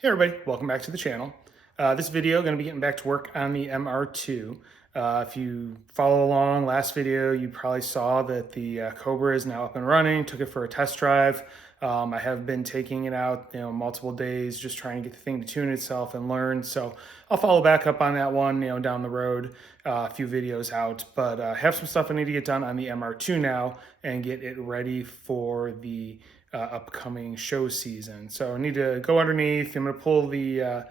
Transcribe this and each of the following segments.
Hey everybody, welcome back to the channel. This video, going to be getting back to work on the MR2. If you follow along last video, you probably saw that the Cobra is now up and running. Took it for a test drive. I have been taking it out, multiple days, just trying to get the thing to tune itself and learn. So I'll follow back up on that one, down the road, a few videos out. But have some stuff I need to get done on the MR2 now and get it ready for the upcoming show season. So I need to go underneath. I'm going to pull the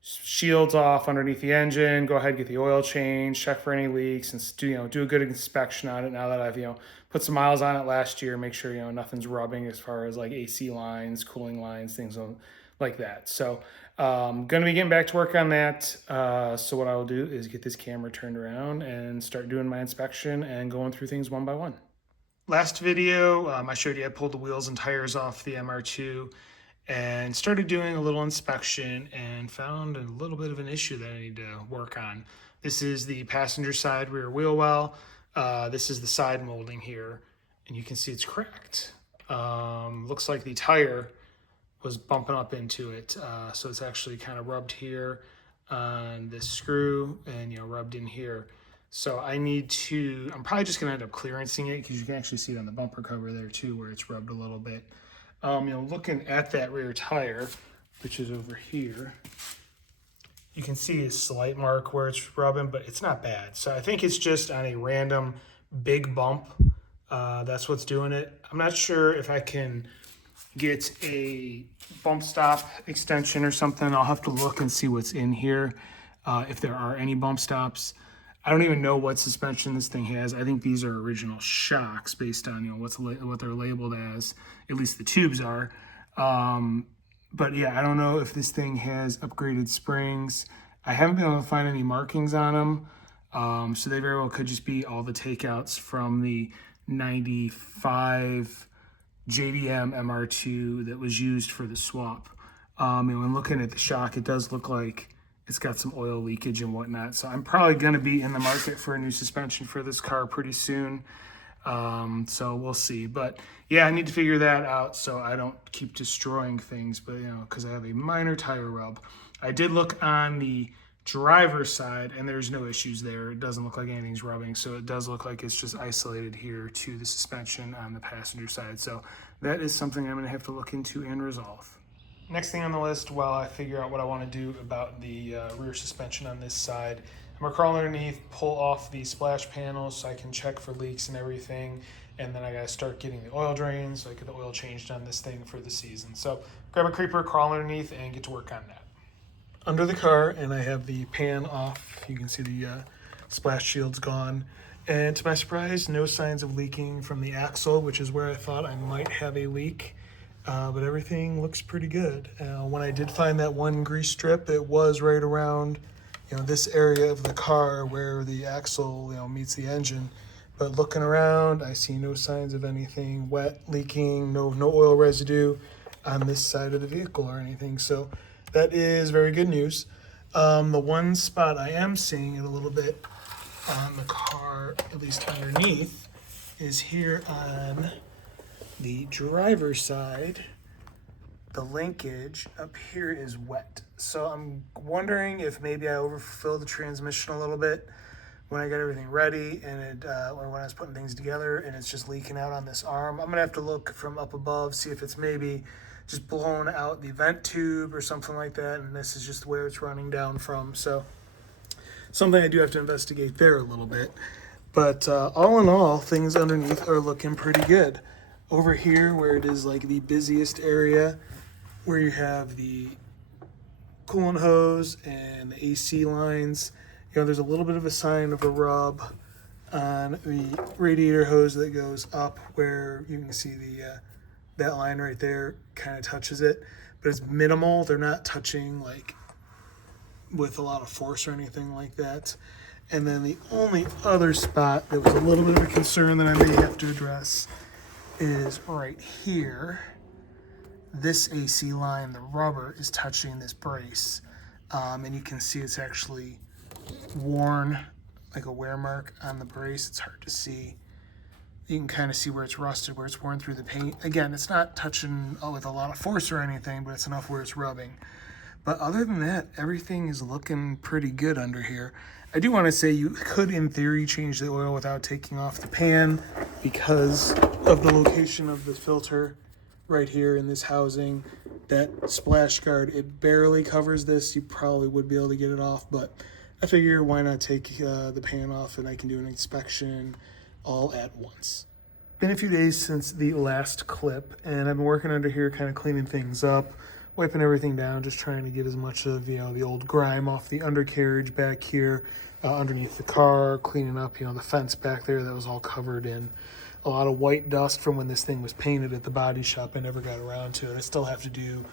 shields off underneath the engine, go ahead and get the oil change, check for any leaks, and do a good inspection on it now that I've put some miles on it last year. Make sure nothing's rubbing as far as like AC lines, cooling lines, things like that. So gonna be getting back to work on that. So what I will do is get this camera turned around and start doing my inspection and going through things one by one. Last video, I showed you I pulled the wheels and tires off the MR2 and started doing a little inspection and found a little bit of an issue that I need to work on. This is the passenger side rear wheel well. This is the side molding here, and you can see it's cracked. Looks like the tire was bumping up into it, so it's actually kind of rubbed here on this screw and rubbed in here. So I'm probably just gonna end up clearancing it because you can actually see it on the bumper cover there too, where it's rubbed a little bit. Looking at that rear tire, which is over here, you can see a slight mark where it's rubbing, but it's not bad. So I think it's just on a random big bump. That's what's doing it. I'm not sure if I can get a bump stop extension or something. I'll have to look and see what's in here, if there are any bump stops. I don't even know what suspension this thing has. I think these are original shocks based on what they're labeled as. At least the tubes are. But yeah, I don't know if this thing has upgraded springs. I haven't been able to find any markings on them. So they very well could just be all the takeouts from the 95 JDM MR2 that was used for the swap. And when looking at the shock, it does look like it's got some oil leakage and whatnot. So I'm probably going to be in the market for a new suspension for this car pretty soon. So we'll see. But yeah, I need to figure that out so I don't keep destroying things, but because I have a minor tire rub. I did look on the driver's side and there's no issues there. It doesn't look like anything's rubbing. So it does look like it's just isolated here to the suspension on the passenger side. So that is something I'm going to have to look into and resolve. Next thing on the list, while I figure out what I want to do about the rear suspension on this side, I'm going to crawl underneath, pull off the splash panels so I can check for leaks and everything, and then I got to start getting the oil drains so I get the oil changed on this thing for the season. So grab a creeper, crawl underneath, and get to work on that. Under the car, and I have the pan off. You can see the splash shield's gone. And to my surprise, no signs of leaking from the axle, which is where I thought I might have a leak. But everything looks pretty good. When I did find that one grease strip, it was right around, this area of the car where the axle, meets the engine. But looking around, I see no signs of anything wet, leaking, no oil residue on this side of the vehicle or anything. So that is very good news. The one spot I am seeing it a little bit on the car, at least underneath, is here on the driver's side. The linkage up here is wet. So I'm wondering if maybe I overfilled the transmission a little bit when I got everything ready and or when I was putting things together and it's just leaking out on this arm. I'm gonna have to look from up above, see if it's maybe just blown out the vent tube or something like that, and this is just where it's running down from. So something I do have to investigate there a little bit. But all in all, things underneath are looking pretty good. Over here, where it is like the busiest area, where you have the coolant hose and the AC lines, there's a little bit of a sign of a rub on the radiator hose that goes up, where you can see the that line right there kind of touches it, but it's minimal. They're not touching like with a lot of force or anything like that. And then the only other spot that was a little bit of a concern that I may have to address is right here. This AC line, the rubber is touching this brace, and you can see it's actually worn, like a wear mark on the brace. It's hard to see. You can kind of see where it's rusted, where it's worn through the paint. Again, it's not touching with a lot of force or anything, but it's enough where it's rubbing. But other than that, everything is looking pretty good under here. I do want to say you could, in theory, change the oil without taking off the pan because of the location of the filter right here in this housing. That splash guard, it barely covers this. You probably would be able to get it off, but I figure why not take the pan off and I can do an inspection all at once. Been a few days since the last clip, and I've been working under here kind of cleaning things up, wiping everything down, just trying to get as much of, the old grime off the undercarriage back here, underneath the car, cleaning up, the fence back there that was all covered in a lot of white dust from when this thing was painted at the body shop. I never got around to it. I still have to do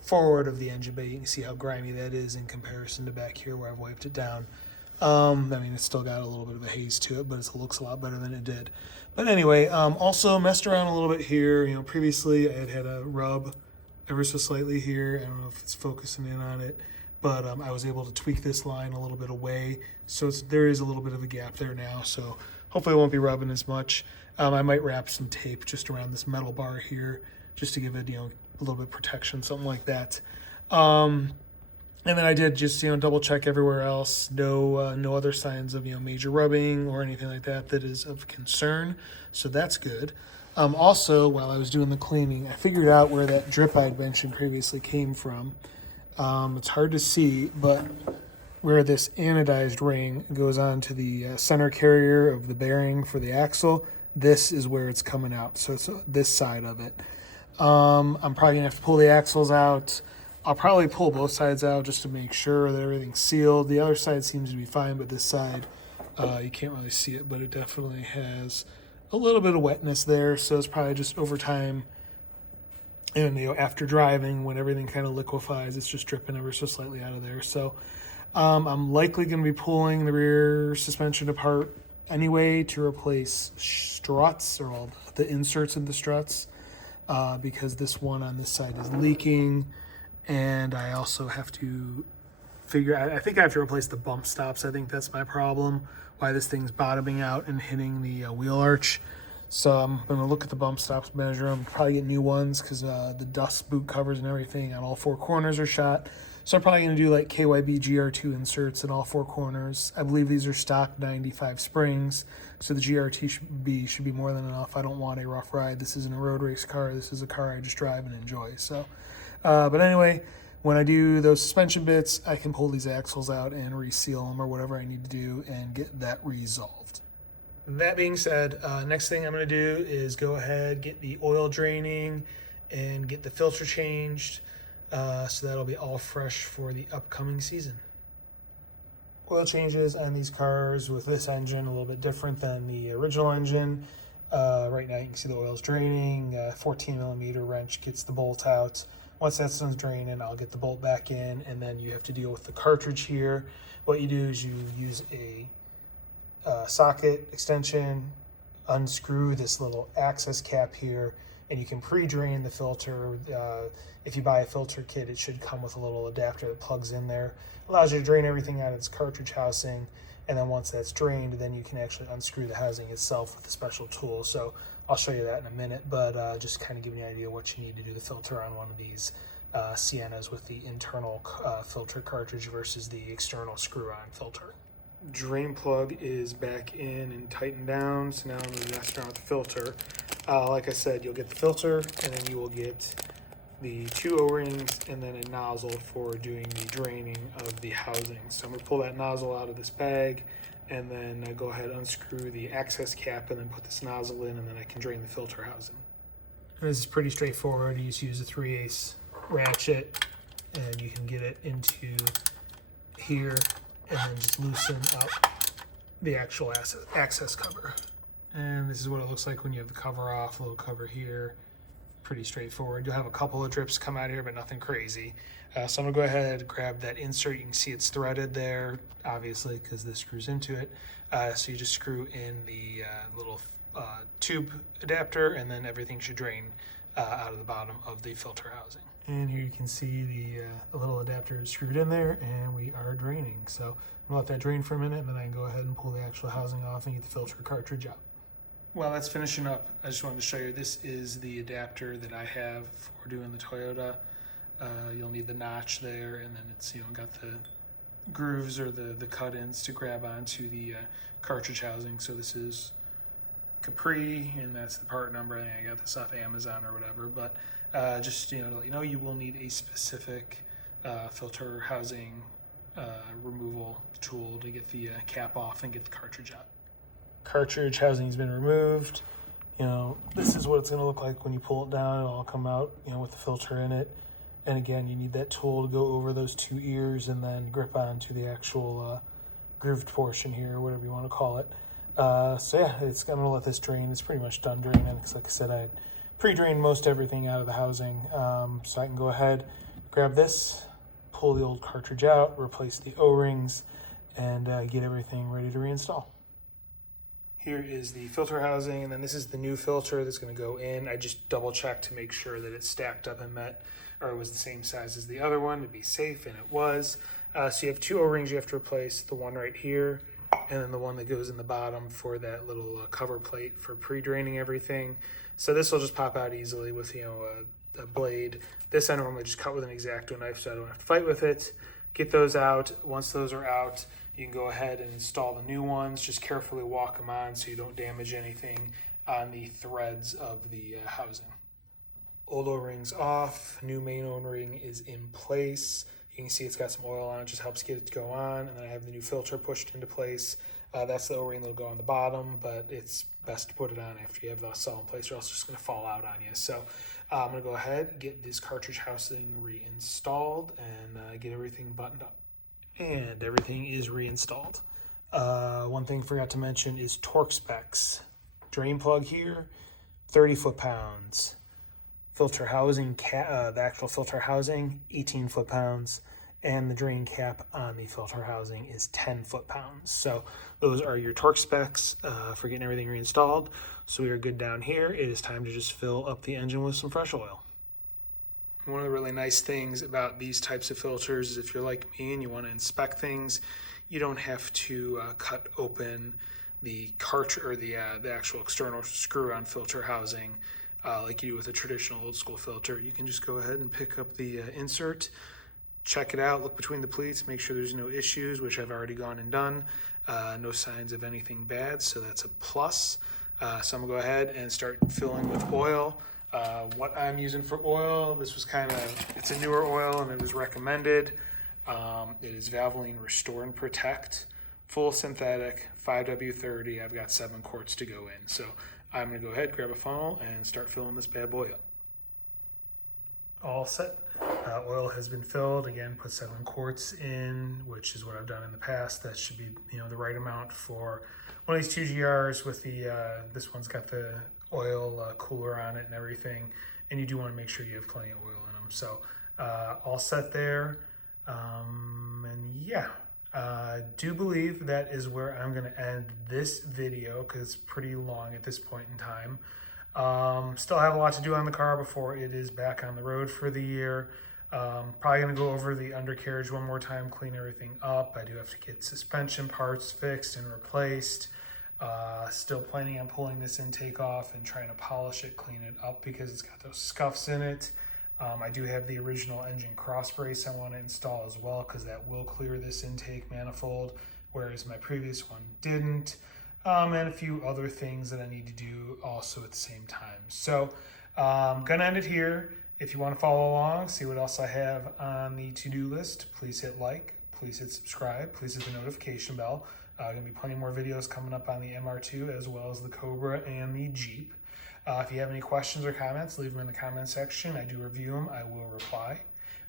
forward of the engine bay. You can see how grimy that is in comparison to back here where I've wiped it down. It's still got a little bit of a haze to it, but it looks a lot better than it did. But anyway, also messed around a little bit here. Previously I had a rub ever so slightly here. I don't know if it's focusing in on it, but I was able to tweak this line a little bit away. So there is a little bit of a gap there now. So hopefully it won't be rubbing as much. I might wrap some tape just around this metal bar here just to give it, a little bit of protection, something like that. And then I did just, double check everywhere else. No other signs of, major rubbing or anything like that that is of concern. So that's good. Also, while I was doing the cleaning, I figured out where that drip I'd mentioned previously came from. It's hard to see, but where this anodized ring goes on to the center carrier of the bearing for the axle, this is where it's coming out. So it's this side of it. I'm probably gonna have to pull the axles out. I'll probably pull both sides out just to make sure that everything's sealed. The other side seems to be fine, but this side, you can't really see it, but it definitely has a little bit of wetness there. So it's probably just over time. And after driving, when everything kind of liquefies, it's just dripping ever so slightly out of there. So I'm likely going to be pulling the rear suspension apart anyway to replace struts, or all the inserts in the struts, because this one on this side is leaking. And I also have to I think I have to replace the bump stops. I think that's my problem, why this thing's bottoming out and hitting the wheel arch. So I'm going to look at the bump stops, measure them, probably get new ones because the dust boot covers and everything on all four corners are shot. So I'm probably going to do like KYB GR2 inserts in all four corners. I believe these are stock 95 springs, so the GRT should be more than enough. I don't want a rough ride. This isn't a road race car. This is a car I just drive and enjoy. So, but anyway, when I do those suspension bits, I can pull these axles out and reseal them or whatever I need to do and get that resolved. That being said, next thing I'm going to do is go ahead, get the oil draining and get the filter changed. So that'll be all fresh for the upcoming season. Oil changes on these cars with this engine a little bit different than the original engine. Right now you can see the oil's draining. 14 millimeter wrench gets the bolt out. Once that's done draining, I'll get the bolt back in, and then you have to deal with the cartridge here. What you do is you use a socket extension, unscrew this little access cap here, and you can pre-drain the filter. If you buy a filter kit, it should come with a little adapter that plugs in there. Allows you to drain everything out of its cartridge housing, and then once that's drained, then you can actually unscrew the housing itself with a special tool. So I'll show you that in a minute, but just kind of give you an idea what you need to do the filter on one of these Siennas with the internal filter cartridge versus the external screw-on filter. Drain plug is back in and tightened down, so now I'm going to mess around with the filter. Like I said, you'll get the filter, and then you will get the two O-rings and then a nozzle for doing the draining of the housing. So I'm going to pull that nozzle out of this bag, and then go ahead and unscrew the access cap and then put this nozzle in, and then I can drain the filter housing. And this is pretty straightforward. You just use a 3/8 ratchet, and you can get it into here, and then just loosen up the actual access cover. And this is what it looks like when you have the cover off, a little cover here. Pretty straightforward. You'll have a couple of drips come out here, but nothing crazy. So I'm gonna go ahead and grab that insert. You can see it's threaded there, obviously, because this screws into it. So you just screw in the little tube adapter, and then everything should drain out of the bottom of the filter housing. And here you can see the little adapter is screwed in there, and we are draining. So I'm gonna let that drain for a minute, and then I can go ahead and pull the actual housing off and get the filter cartridge out. While that's finishing up, I just wanted to show you, this is the adapter that I have for doing the Toyota. You'll need the notch there, and then it's, you know, got the grooves or the cut-ins to grab onto the cartridge housing. So this is Capri, and that's the part number. I think I got this off Amazon or whatever, but just, you know, to let you know, you will need a specific filter housing removal tool to get the cap off and get the cartridge out. Cartridge housing has been removed. You know, this is what it's going to look like when you pull it down. It'll all come out, you know, with the filter in it. And again, you need that tool to go over those two ears and then grip onto the actual grooved portion here, whatever you want to call it. So yeah, I'm going to let this drain. It's pretty much done draining because, like I said, I pre-drained most everything out of the housing. So I can go ahead, grab this, pull the old cartridge out, replace the O-rings, and get everything ready to reinstall. Here is the filter housing, and then this is the new filter that's going to go in. I just double checked to make sure that it stacked up and met, or it was the same size as the other one to be safe, and it was. So you have two O-rings you have to replace, the one right here, and then the one that goes in the bottom for that little cover plate for pre-draining everything. So this will just pop out easily with, you know, a blade. This I normally just cut with an X-Acto knife so I don't have to fight with it. Get those out. Once those are out, you can go ahead and install the new ones. Just carefully walk them on so you don't damage anything on the threads of the housing. Old O-rings off, new main O-ring is in place. You can see it's got some oil on it, just helps get it to go on. And then I have the new filter pushed into place. That's the O-ring that'll go on the bottom, but it's best to put it on after you have the cell in place, or else it's just gonna fall out on you. So I'm gonna go ahead, get this cartridge housing reinstalled, and get everything buttoned up. And everything is reinstalled. One thing I forgot to mention is torque specs. Drain plug here, 30 foot-pounds. Filter housing, the actual filter housing, 18 foot-pounds. And the drain cap on the filter housing is 10 foot-pounds. So those are your torque specs for getting everything reinstalled. So we are good down here. It is time to just fill up the engine with some fresh oil. One of the really nice things about these types of filters is if you're like me and you want to inspect things, you don't have to cut open the cartridge or the actual external screw-on filter housing like you do with a traditional old school filter. You can just go ahead and pick up the insert, check it out, look between the pleats, make sure there's no issues, which I've already gone and done. No signs of anything bad, so that's a plus. So I'm gonna go ahead and start filling with oil. What I'm using for oil, this was it's a newer oil and it was recommended. It is Valvoline Restore and Protect, full synthetic, 5W30. I've got 7 quarts to go in. So I'm gonna go ahead, grab a funnel, and start filling this bad boy up. All set. Oil has been filled. Again, put 7 quarts in, which is what I've done in the past. That should be, you know, the right amount for one of these 2 GRs with the, this one's got the oil cooler on it and everything. And you do want to make sure you have plenty of oil in them. So all set there. And yeah, do believe that is where I'm going to end this video because it's pretty long at this point in time. Still have a lot to do on the car before it is back on the road for the year. Probably going to go over the undercarriage one more time, clean everything up. I do have to get suspension parts fixed and replaced. Still planning on pulling this intake off and trying to polish it, clean it up because it's got those scuffs in it. I do have the original engine cross brace I want to install as well because that will clear this intake manifold, whereas my previous one didn't. And a few other things that I need to do also at the same time. So I'm going to end it here. If you want to follow along, see what else I have on the to-do list, please hit like, please hit subscribe, please hit the notification bell. Going to be plenty more videos coming up on the MR2 as well as the Cobra and the Jeep. If you have any questions or comments, leave them in the comment section. I do review them. I will reply.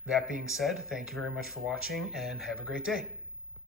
That being said, thank you very much for watching and have a great day.